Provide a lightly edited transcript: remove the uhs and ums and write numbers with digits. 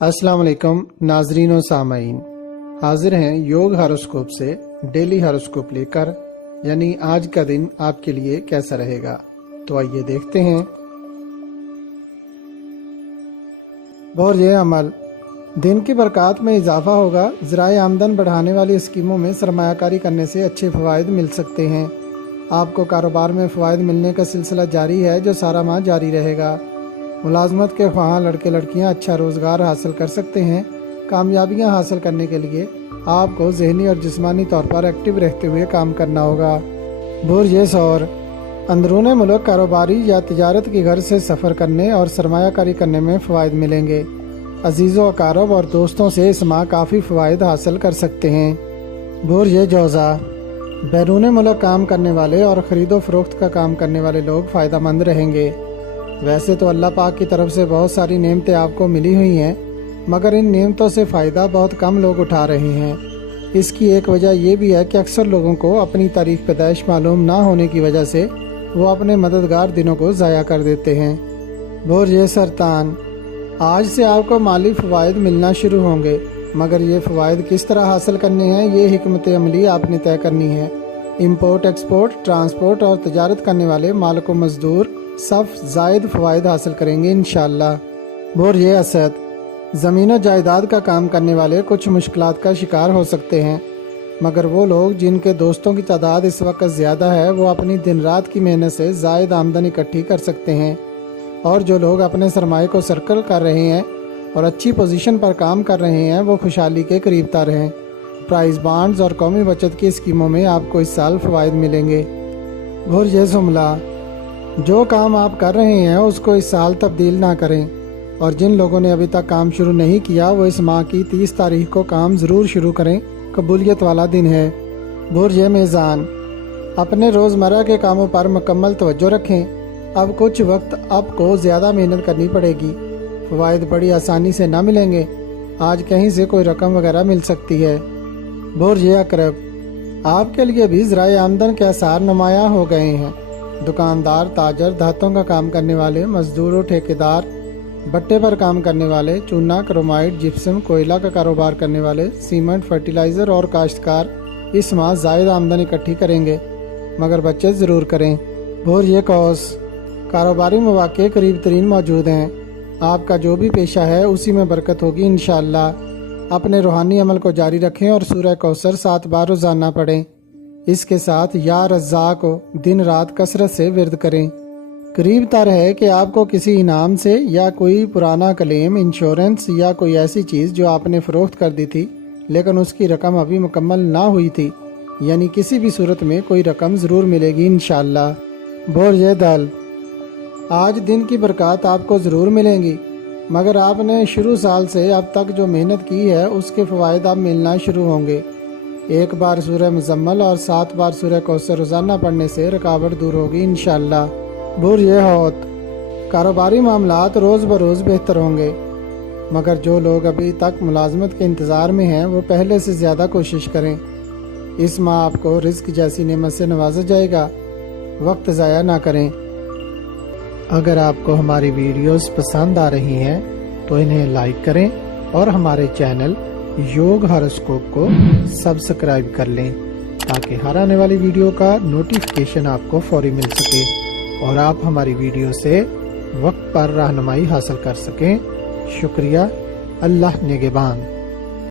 अस्सलाम वालेकुम नाजरीन और सामाईन, हाजिर हैं योग हॉरोस्कोप से डेली हॉरोस्कोप लेकर, यानी आज का दिन आपके लिए कैसा रहेगा। तो आइए देखते हैं। बोर्ज अमल, दिन की बरकत में इजाफा होगा। ज़राए आमदन बढ़ाने वाली स्कीमों में सरमायाकारी करने से अच्छे फ़वाइद मिल सकते हैं। आपको कारोबार में फ़वाइद मिलने का सिलसिला जारी है जो सारा माह जारी रहेगा। मुलाजमत के ख्वाह लड़के लड़कियां अच्छा रोज़गार हासिल कर सकते हैं। कामयाबियां हासिल करने के लिए आपको ज़हनी और जिस्मानी तौर पर एक्टिव रहते हुए काम करना होगा। बुर्ज सौर, अंदरूनी मुल्क कारोबारी या तिजारत की घर से सफ़र करने और सरमायाकारी करने में फ़वाइद मिलेंगे। अजीज़ों अकारब और दोस्तों से इस माह काफ़ी फ़वाइद हासिल कर सकते हैं। बुर्ज जोज़ा, बैरून मुल्क काम करने वाले और ख़रीदो फ़रोख्त का काम करने वाले लोग फ़ायदेमंद रहेंगे। वैसे तो अल्लाह पाक की तरफ से बहुत सारी नेमतें आपको मिली हुई हैं, मगर इन नेमतों से फ़ायदा बहुत कम लोग उठा रहे हैं। इसकी एक वजह यह भी है कि अक्सर लोगों को अपनी तारीख़ पैदाइश मालूम ना होने की वजह से वो अपने मददगार दिनों को ज़ाया कर देते हैं। बुर्ज सरतान, आज से आपको माली फ़वाइद मिलना शुरू होंगे, मगर ये फ़वाइद किस तरह हासिल करने हैं ये हिकमत अमली आपने तय करनी है। इम्पोर्ट एक्सपोर्ट, ट्रांसपोर्ट और तजारत करने वाले मालिक व मज़दूर सब ज़ायद फ़वाइद हासिल करेंगे इंशाअल्लाह। बुर्ज असद, ज़मीन और जायदाद का काम करने वाले कुछ मुश्किलात का शिकार हो सकते हैं, मगर वो लोग जिनके दोस्तों की तादाद इस वक्त ज़्यादा है वो अपनी दिन रात की मेहनत से ज़ायद आमदन इकट्ठी कर सकते हैं। और जो लोग अपने सरमाए को सर्कल कर रहे हैं और अच्छी पोजीशन पर काम कर रहे हैं वो खुशहाली के करीब तर हैं। प्राइज़ बॉन्ड्स और कौमी बचत की स्कीमों में आपको इस साल फ़वाइद मिलेंगे। बुर्ज जुमला, जो काम आप कर रहे हैं उसको इस साल तब्दील ना करें, और जिन लोगों ने अभी तक काम शुरू नहीं किया वो इस माह की 30 तारीख को काम ज़रूर शुरू करें। कबूलियत वाला दिन है। बुर्ज मीज़ान, अपने रोज़मर्रा के कामों पर मुकम्मल तवज्जो रखें। अब कुछ वक्त आपको ज़्यादा मेहनत करनी पड़ेगी। फ़वाइद बड़ी आसानी से ना मिलेंगे। आज कहीं से कोई रकम वगैरह मिल सकती है। बुर्ज अकरब, आपके लिए भी ज़राए आमदन के आसार नुमाया हो गए हैं। दुकानदार, ताजर, धातों का काम करने वाले, मजदूर, ठेकेदार, बट्टे पर काम करने वाले, चूना, क्रोमाइट, जिप्सम, कोयला का कारोबार करने वाले, सीमेंट, फर्टिलाइज़र और काश्तकार इस माह ज़ायद आमदनी इकट्ठी करेंगे, मगर बचत ज़रूर करें। बुर्ज कौस, कारोबारी मौक़े करीब तरीन मौजूद हैं। आपका जो भी पेशा है उसी में बरकत होगी इंशाअल्लाह। अपने रूहानी अमल को जारी रखें और सूरह कौसर 7 बार रोज़ाना पढ़ें। इसके साथ या रज़्ज़ाक़ को दिन रात कसरत से विर्द करें। करीब तर है कि आपको किसी इनाम से या कोई पुराना क्लेम, इंश्योरेंस या कोई ऐसी चीज़ जो आपने फ़रोख्त कर दी थी लेकिन उसकी रकम अभी मुकम्मल ना हुई थी, यानी किसी भी सूरत में कोई रकम ज़रूर मिलेगी इंशाअल्लाह। बुर्ज दल, आज दिन की बरकत आपको ज़रूर मिलेंगी, मगर आपने शुरू साल से अब तक जो मेहनत की है उसके फ़वाइद अब मिलना शुरू होंगे। एक बार सूरह मुज़म्मल और 7 बार सूरह कौसर रोज़ाना पढ़ने से रुकावट दूर होगी इंशाअल्लाह। बुर्ज हौत, कारोबारी मामलात रोज़ बरोज़ बेहतर होंगे, मगर जो लोग अभी तक मुलाजमत के इंतज़ार में हैं वो पहले से ज़्यादा कोशिश करें। इस माह आपको रिज़्क जैसी नेमत से नवाजा जाएगा। वक्त ज़ाया ना करें। अगर आपको हमारी वीडियोस पसंद आ रही हैं तो इन्हें लाइक करें और हमारे चैनल योग हॉरोस्कोप को सब्सक्राइब कर लें, ताकि हर आने वाली वीडियो का नोटिफिकेशन आपको फौरी मिल सके और आप हमारी वीडियो से वक्त पर रहनुमाई हासिल कर सकें। शुक्रिया। अल्लाह निगहबान।